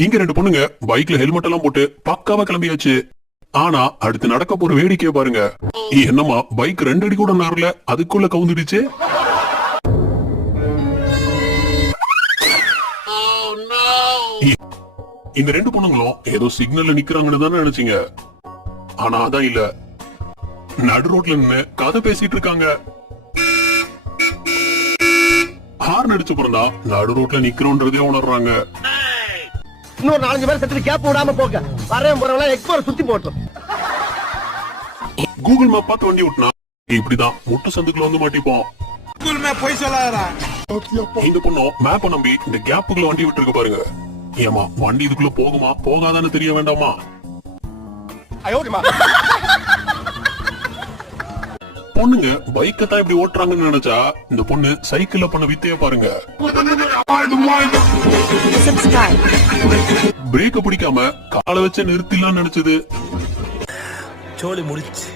இங்க ரெண்டு பொண்ணுங்க பைக்ல ஹெல்மெட் எல்லாம் போட்டு பக்காவா கிளம்பியாச்சு. ஆனா அடுத்து நடக்க போற வேடிக்கைய பாருங்க. என்னமா பைக் ரெண்டு அடி கூட நரல அதுக்குள்ள கவுந்துடுச்சு? இ- இந்த ரெண்டு பொண்ணுங்களும் ஏதோ சிக்னல்ல நிக்கிறாங்கன்னு தானே நினைச்சீங்க. ஆனா அதான் இல்ல. நடு ரோட்ல நின்னு கதை பேசிட்டு இருக்காங்க. ஹார்ன் அடிச்சு பிறந்தா நடு ரோட்ல நிக்கிறோன்றதே உணர்றாங்க. இன்னொரு நாலஞ்சு பேர் செத்து கேப் விடாம போங்க. வரேன் போறவங்க எக்ஸ்போர் சுத்தி போட்டோம் கூகுள் மேப் பார்த்து வண்டி ஓட்டினா? இப்படிதான். முட்டு சந்துக்குள்ள வந்து மாட்டிப்போம். போய் சொல்லாதடா. இந்த பொண்ணும் மேப்ப நம்பி இந்த கேப்புக்குள்ள வண்டி விட்டுருக்கு பாருங்க. ஏமா வண்டி இதுக்குள்ள போகுமா? போகாதான்னு தெரிய வேண்டாமா? பொண்ணுங்க பைக்கை தான் இப்படி ஓட்டுறாங்கன்னு நினைச்சா இந்த பொண்ணு சைக்கிள்ல பண்ண வித்தைய பாருங்க. பிரேக்க பிடிக்காம காலை வச்சு நிறுத்திடலாம்னு நினைச்சது. சோழி முடிச்சு.